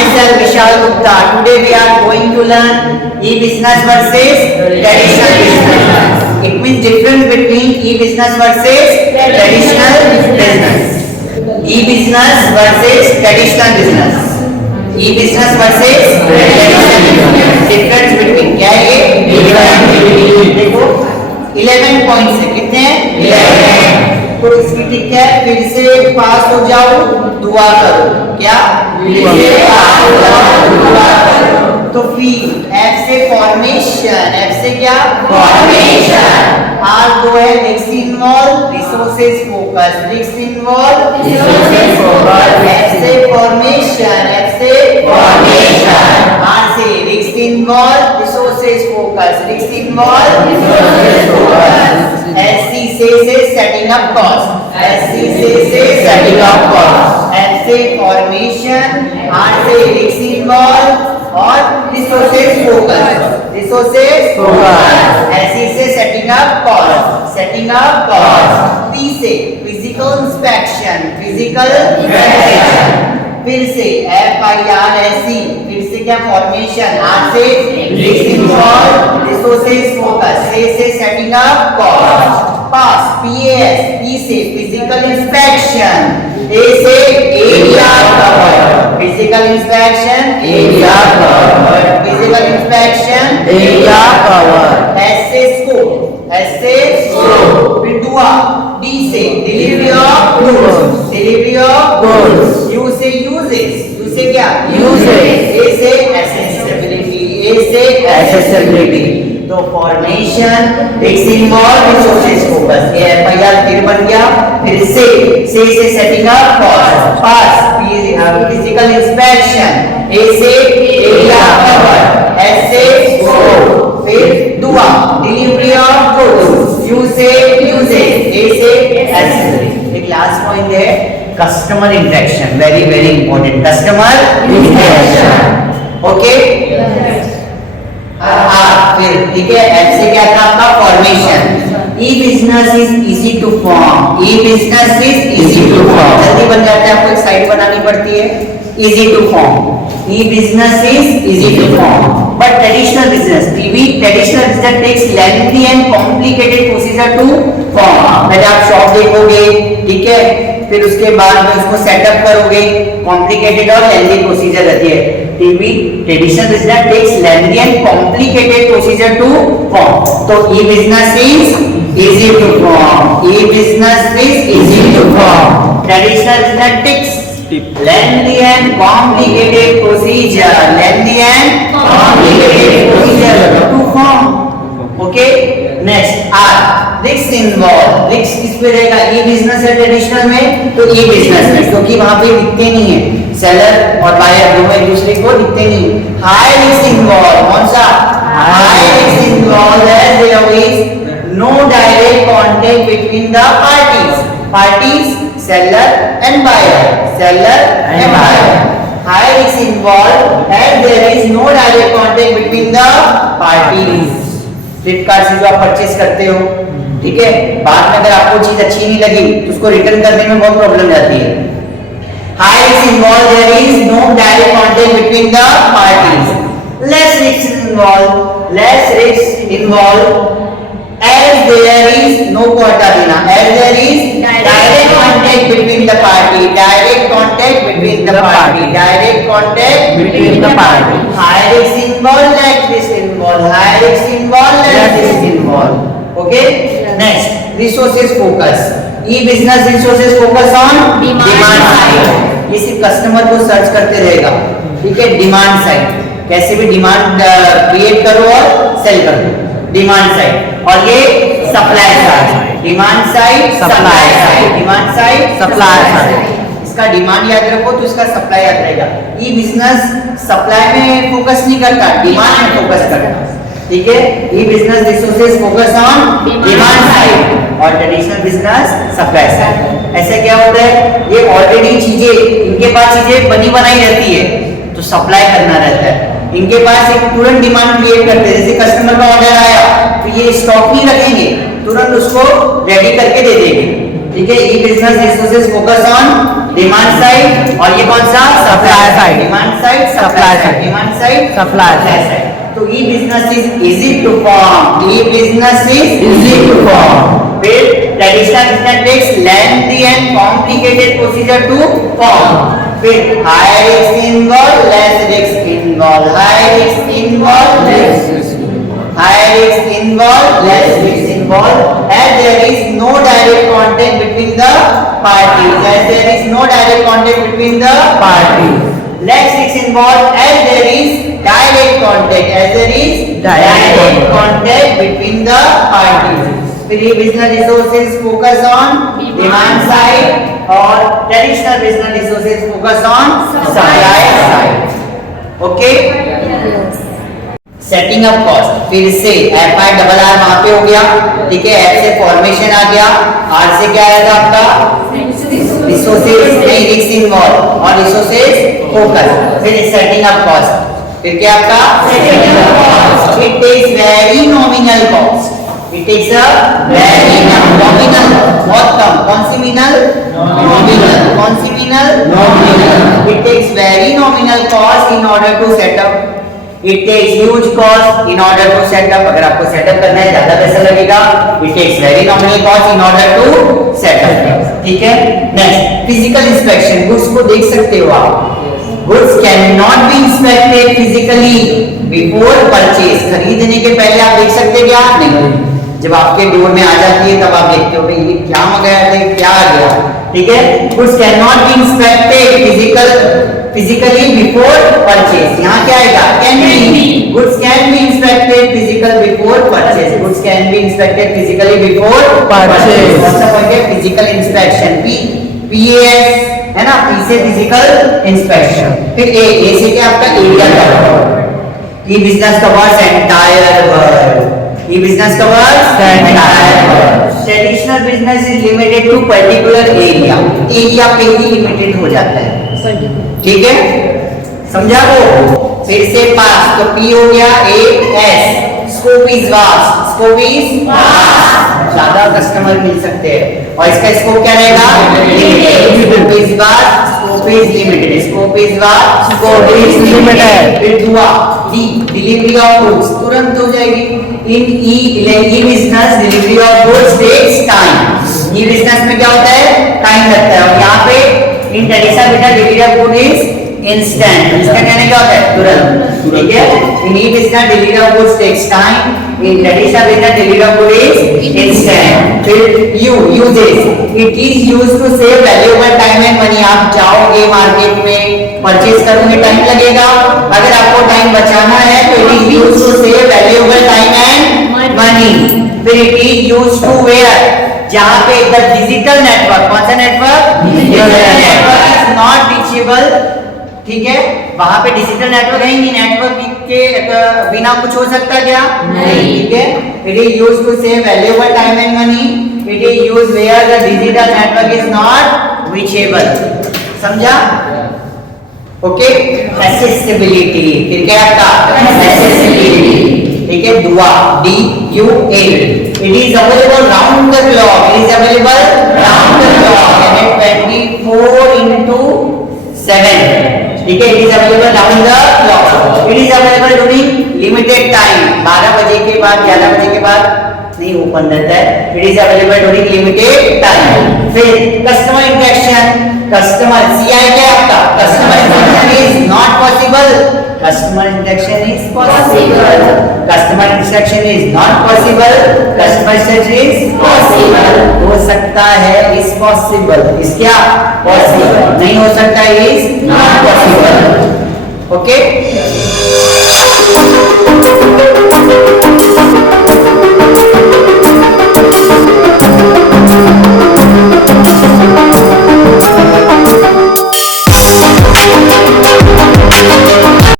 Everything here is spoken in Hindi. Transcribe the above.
Myself Vishal Gupta. Today we are going to learn e-business versus traditional business. It means difference between e-business versus traditional business. E-business versus traditional business. E-business versus traditional business. Difference between क्या है ये? देखो 11 पॉइंट्स है, कितने हैं? 11। तो इसकी ठीक है, फिर से पास हो जाओ, दुआ करो। क्या? फिर से पास हो जाओ, दुआ करो। तो फिर एफ से फॉर्मेशन, एफ से क्या? फॉर्मेशन। आर दो है risk involve, resources focus, risk involve, resources focus. F से फॉर्मेशन, एफ से फॉर्मेशन। आर से risk involve, resources focus, risk involve, resources focus. SC से सेटिंग अप कॉस्ट, एससी से सेटिंग अप कॉस्ट। एफ से फॉर्मेशन, आर से रिस्क इन्वॉल्व और resources focus, resources focus. SC से setting up cost, setting up cost. P से फिजिकल इंस्पेक्शन, फिजिकल इंस्पेक्शन। फिर से F I R S C, फिर से क्या? फॉर्मेशन। आर से रिस्क इन्वॉल्व, रिसोर्सेज फोकस, से सेटिंग अप कॉस्ट। पास पीएस, पी से फिजिकल इंस्पेक्शन, ए से area cover, physical inspection, area cover, physical inspection, area cover. S से स्कोप, एस से स्कोप। फिर दुआ, डी से delivery of goods, delivery of goods. U से यूजेस, यू से क्या? यूजेस। ए से एक्सेसिबिलिटी, ए से एक्सेसिबिलिटी। तो formation, risk involve, resources focus, ये एफआईआर फिर बन गया। फिर से सेटिंग अप कॉस्ट। पास फिजिकल इंस्पेक्शन, ए से एरिया कवर, एस से स्कोप। फिर दुआ डिलीवरी ऑफ गुड्स, यू से यूजेज, ए से एक्सेसिबिलिटी। एक लास्ट पॉइंट है customer interaction, very very important, customer interaction. Okay, फिर ठीक है। एफ से क्या था आपका? Formation. E business is easy to form, E business is easy to form, जल्दी बन जाता है, आपको एक साइड बनानी पड़ती है। Easy to form, E business is easy to form. But traditional business, TV traditional business takes lengthy and complicated procedure to form. पहले आप शॉप देखोगे, ठीक है, फिर उसके बाद में उसको सेटअप करोगे, कॉम्प्लिकेटेड और लेंथी प्रोसीजर रहती है। TV traditional business takes lengthy and complicated procedure to form. तो E business is easy to form, E business is easy to form. Traditional business takes lengthy and complicated procedure, lengthy and complicated procedure to form. Okay, next R, risks involved, risks किस पे रहेगा? ई बिजनेस है ट्रेडिशनल में, तो ई बिजनेस में, क्योंकि वहां पे दिखते नहीं है, सेलर और बायर दोनों एक दूसरे को दिखते नहीं। हाई रिस्क इन्वॉल्व, कौन सा? High risk involve as there is no direct contact between the parties, seller and buyer, seller and buyer. High risk involved as there is no direct contact between the parties. Flipkart से जो आप परचेस करते हो, ठीक है, बाद में अगर आपको चीज अच्छी नहीं लगी तो उसको रिटर्न करने में बहुत प्रॉब्लम जाती है। High risk involved, there is no direct contact between the parties. Less risk involved as there is no quota देना, as there is direct contact between the party, direct contact between the party, direct contact between the party. High risk involved, less risk involved, high risk involved, less risk involved. Okay, next resources focus. E-business resources focus on demand side. ये सिर्फ कस्टमर को सर्च करते रहेगा, ठीक है। डिमांड साइड, कैसे भी डिमांड क्रिएट करो और सेल करो, डिमांड साइड। और ये supply side, demand side, supply side, demand side, supply side. इसका डिमांड याद रखो तो इसका सप्लाई याद रहेगा। ई बिजनेस सप्लाई में फोकस नहीं करता, डिमांड में फोकस करता, ठीक है। E business resources focus on demand side और ट्रेडिशनल बिजनेस सप्लाई साइड। ऐसा क्या होता है, ये ऑलरेडी चीजें इनके पास चीजें बनी बनाई रहती है, तो सप्लाई करना रहता है। इनके पास एक तुरंत डिमांड क्रिएट करते हैं, जैसे कस्टमर का ऑर्डर आया तो ये स्टॉक नहीं रखेंगे, तुरंत उसको रेडी करके दे देंगे, ठीक है, E business resources focus on demand side और ये कौन सा supply side, demand side supply side, demand side supply side. तो E business is easy to form, E business is easy to form. फिर traditional business takes lengthy and complicated procedure to form. फिर high risk involve, less risk involve, high risk involve, less high risk involved, less risk involved, as there is no direct contact between the parties, as there is no direct contact between the parties. Less risk involved, as there is direct contact, as there is direct contact between the parties. फिर ये business resources focus on demand side और traditional business resources focus on supply side. Okay? Setting up cost, फिर से एफ आई डबल आर वहां पे हो गया, ठीक है, एफ से फॉर्मेशन आ गया, आर से क्या आएगा आपका रिसोर्सेज, नहीं रिस्क इन्वॉल्व और रिसोर्सेज फोकस। फिर सेटिंग अप कॉस्ट, फिर क्या आपका setting up cost. It takes very nominal cost, it takes a very nominal, बहुत कम, कौन सी मिनल नॉमिनल, कौन सी मिनल nominal. It takes very nominal cost in order to set up, It takes huge cost in order to set up, अगर आपको सेटअप करना है ज्यादा पैसा लगेगा। It takes very nominal cost in order to set up, ठीक है। नेक्स्ट फिजिकल इंस्पेक्शन, गुड्स को देख सकते हो आप, goods can not be inspected physically before purchase, खरीदने के पहले आप देख सकते क्या नहीं, जब आपके डोर में आ जाती है तब आप देखते हो भाई ये क्या मंगाया था, क्या आ गया, ठीक है। Goods can not be inspected physically before purchase, यहाँ क्या आएगा can be, goods can be inspected physical before purchase, goods can be inspected physically before purchase. कौन सा पॉइंट है फिजिकल इंस्पेक्शन, पीएस है ना, पी से फिजिकल इंस्पेक्शन। फिर ए से क्या आपका area cover, e business covers entire world, e business covers entire world. Traditional business is limited to particular area, area पे ही लिमिटेड हो जाता है, ठीक है, समझा वो। फिर से पास, तो पी हो गया A S, scope is vast, scope is vast, ज्यादा कस्टमर मिल सकते हैं और इसका स्कोप क्या रहेगा limited, scope is vast, scope is limited, scope is vast, scope is limited. फिर दुआ डी डिलीवरी ऑफ गुड्स तुरंत हो जाएगी, in E business delivery of goods takes time, E business में क्या होता है टाइम लगता है और यहाँ पे in traditional business delivery of good is instant, instant यानी क्या होता है तुरंत, ठीक है। In E business delivery of goods takes time, in traditional business delivery of good is instant. फिर U uses, it is used to save valuable time and money, आप जाओगे मार्केट में परचेज करोगे टाइम लगेगा, अगर आपको टाइम बचाना है तो it is used to save valuable time and money. फिर it is used to where, जहां पे द डिजिटल नेटवर्क, कौन सा network network is not reachable, ठीक है, वहां पे डिजिटल नेटवर्क है ही नहीं, नेटवर्क के बिना कुछ हो सकता है क्या नहीं, ठीक है। It is used to save valuable time and money, it is used where the digital network is not reachable, समझा, ओके। एक्सेसिबिलिटी, फिर क्या आपका एक्सेसिबिलिटी, ठीक है, दुआ D U A, it is available round the clock, it is available round the clock and 24/7, ठीक है, it is available round the clock, it is available during limited time, 12 बजे के बाद 11 बजे के बाद नहीं ओपन रहता है, it is available during limited time. फिर कस्टमर इंटरेक्शन, कस्टमर सीआई क्या आपका customer interaction is not possible, customer interaction is possible, customer interaction is not possible, customer interaction is possible, हो सकता है इज पॉसिबल, इज क्या पॉसिबल, नहीं हो सकता इज नॉट पॉसिबल, ओके।